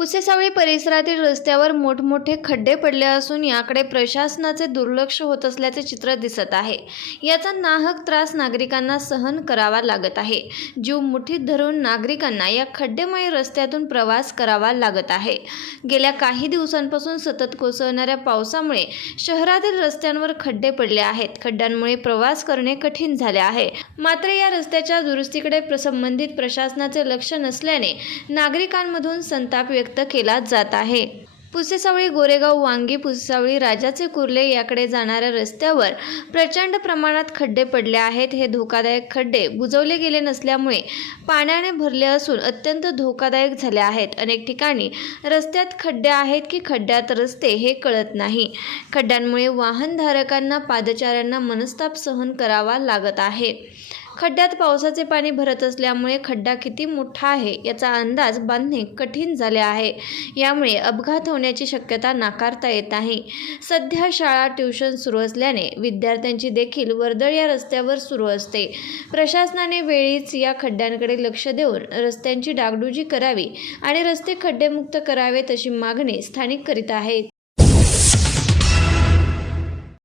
पुसेसावळी परिसरातील रस्त्यावर मोठमोठे खड्डे पडले असून याकडे प्रशासनाचे दुर्लक्ष होत असल्याचे चित्र दिसत आहे. याचा नाहक त्रास नागरिकांना सहन करावा लागत आहे. जीव मुठीत धरून नागरिकांना या खड्डेमय रस्त्यातून प्रवास करावा लागत आहे. गेल्या काही दिवसांपासून सतत कोसळणाऱ्या पावसामुळे शहरातील रस्त्यांवर खड्डे पडले आहेत. खड्ड्यांमुळे प्रवास करणे कठीण झाले आहे. मात्र या रस्त्याच्या दुरुस्तीकडे संबंधित प्रशासनाचे लक्ष नसल्याने नागरिकांमधून संताप व्यक्त व्यक्त केला जात आहे. पुसेसावळी गोरेगाव वांगी पुसेसावळी राजाचे कुर्ले याकडे जाणाऱ्या रस्त्यावर प्रचंड प्रमाणात खड्डे पडले आहेत. हे धोकादायक खड्डे बुजवले गेले नसल्यामुळे पाण्याने भरले असून अत्यंत धोकादायक झाले आहेत. अनेक ठिकाणी रस्त्यात खड्डे आहेत की खड्ड्यात रस्ते हे कळत नाही. खड्ड्यांमुळे वाहनधारकांना पादचाऱ्यांना मनस्ताप सहन करावा लागत आहे. खड्ड्यात पावसाचे पाणी भरत असल्यामुळे खड्डा किती मोठा आहे याचा अंदाज बांधणे कठीण झाले आहे. यामुळे अपघात होण्याची शक्यता नाकारता येत नाही सध्या शाळा ट्युशन सुरू असल्याने विद्यार्थ्यांची देखील वर्दळ या रस्त्यावर सुरू असते. प्रशासनाने वेळीच या खड्ड्यांकडे लक्ष देऊन रस्त्यांची डागडुजी करावी आणि रस्ते खड्डेमुक्त करावेत अशी मागणी स्थानिक करीत आहेत.